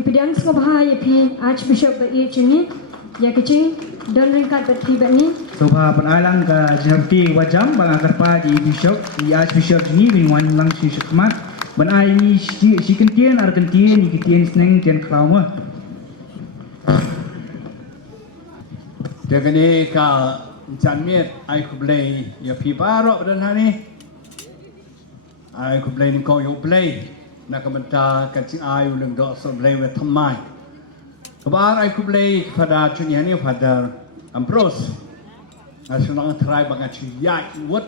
Pdengshnong bahaya Archbishop ini ya kecing dan ringkat bertiba ni. Soba penalang ke jenarti wajam bang akar pa di bishop di Archbishop ni wan lang si sukmat ban ai ni si kentien ni kentien seneng tian krauma. Dia kini ka janmiet ai kublai ya pi barok dan hani ai kublai ni kau yo blai nak kementar kan cing ai ulung dok so blai we thamai kabar ai kublai pada chuni hani pada Ambrose nasional try bangat yak wot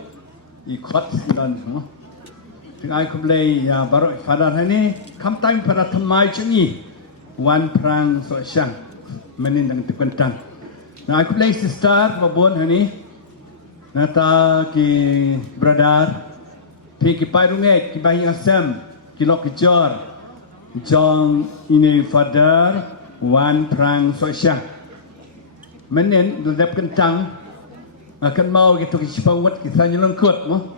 I khot dan no ting ai kublai ya barok pada hani kam time pada thamai chuni wan prang so syang menin dang tekentang. Nah, aku play sister babon hani. Nata ki brother pi ki pai runget ki bai asam ki lok ki jor jong ini father wan prang so syang. Menen du dep kentang akan mau gitu ki sipawat ki sanya lengkut mo.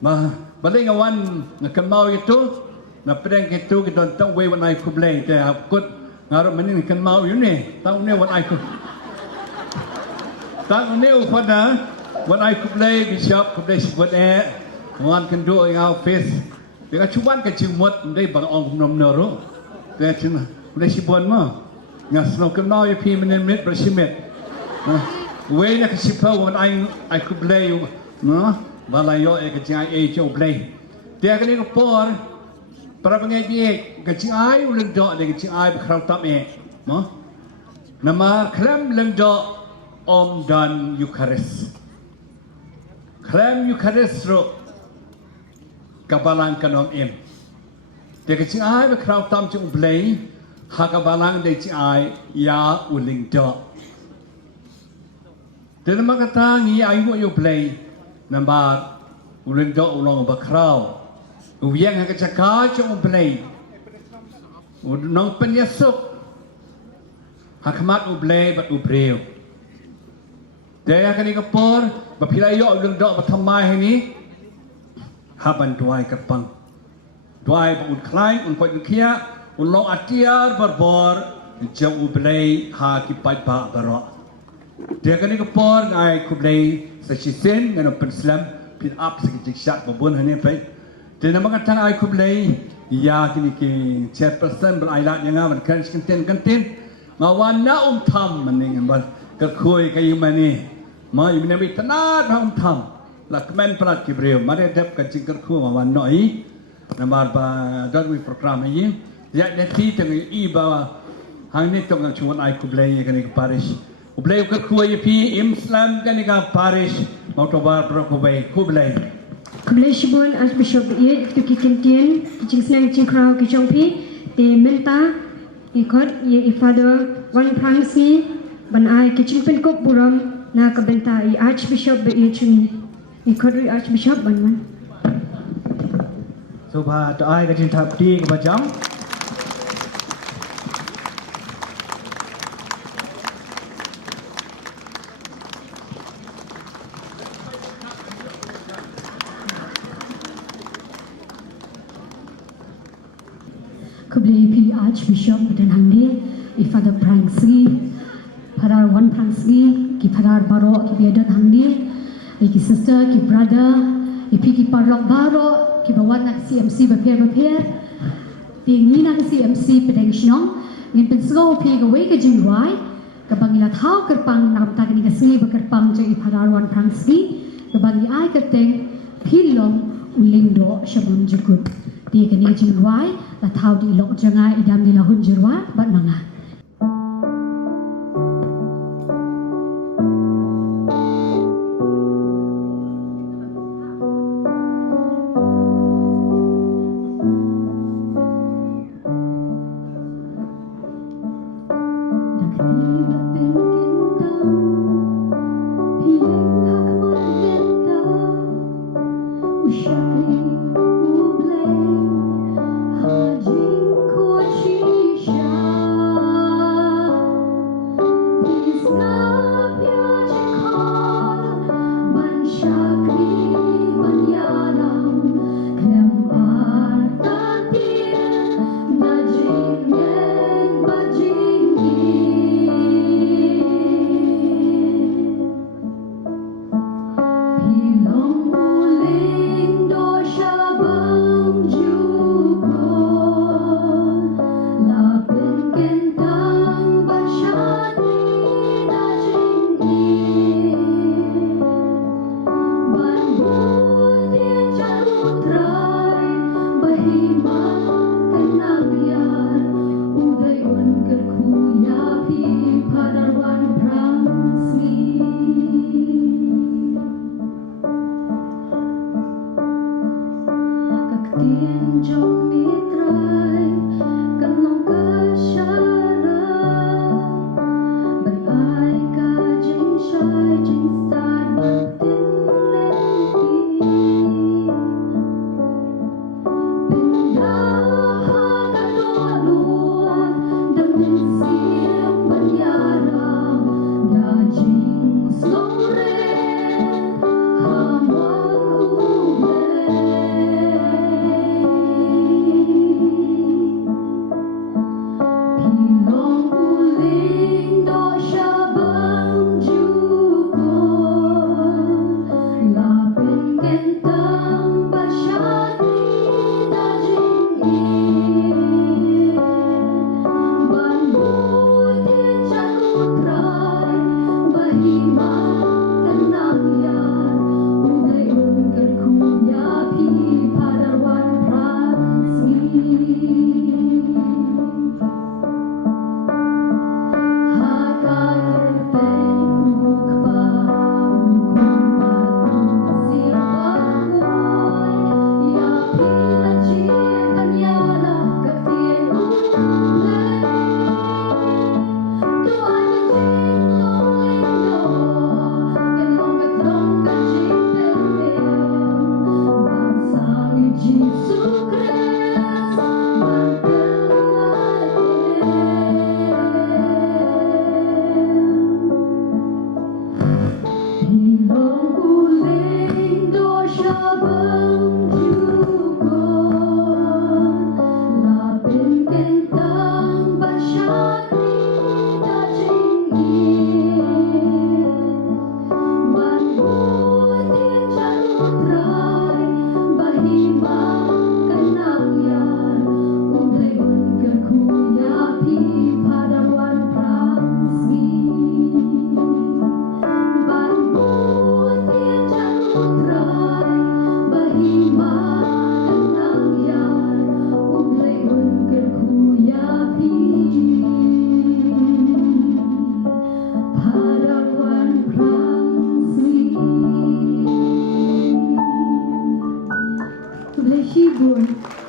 Ma balik awan akan mau itu na pedang gitu ki don tong we wan ai ku play te akut ngaruh menen kan mau yu ni tau ne wan ai ku Tang ni pada when I could play bishop could play what one can do in our face. Dia cuban ke cimut dia bang ong nom noro. Dia cina boleh sibuan mah. Ngas no kenal ya pi menit bersimet. Way nak sipau when I could play no balayo ke cina jo play. Dia kini ko por para pengai biek ke cina ai ulun dok dia ke cina ai berkrau tam no. Nama klam leng dok Om dan Eucharis. Klem Eucharis ro kabalang kanong em. Dia kecing ai berkrau tam cung blay ha kabalang dia cing ai ya uling do. Dia nama kata ngi ai mo yo blay nambar uling do ulong berkrau. Uyang ha kecaka cung blay. Nong penyesuk hakmat ublay bat ubreu. Dia akan ikapor, bapilai yo ulung dok bertamai ini, haban duai kerpang, duai berun klaim, unpoi dukia, ulong atiar berbor, jauh ublay ha kipai ba barok. Dia akan ikapor ngai kublay sesisen dengan penslam pin up sekejap syak babun hani pai. Dia nama kata ngai kublay, ya kini ki chairperson berailat yang ngawan kan kantin, ngawan na tham mending ambal kerkui kayu mani. Ma ibu nabi tenat ham tham lakmen pelat kibriu mari dep ka jingker khu wan noi namar ba dot we program ini ya neti teng I ba hang ni tong chuan ai kublai kan ik parish kublai ka khu pi Islam kan ik parish motobar prokobai kublai Shibun Archbishop ye tu ki kentien jing snang jing krau ki chongpi te menta I khot ye father one pransi ban ai ki ching pen kop buram na kabenta I Archbishop be chuni I khot Archbishop ban Soba to ai ka jin thap ti ka bajam. Kublai pi Archbishop dan hangde I Father Prangsi Padar one Prangsi ki Padar Baro ki biadan hangde ki sister ki brother pi ki parlok baro ki bawan nak CMC berpier tinggi nak CMC Pdengshnong ngin pensgo pi ga wei ka Jingrwai ka bangila thau kerpang nam ta ni ka sli berkerpang je I Padar one Prangsi ka bangi ai ka teng pilong ulingdo shabon jukut dia kini Jingrwai la thau di lok jangai idam di lahun jirwa bat manga Yeah. Boleh sibuk.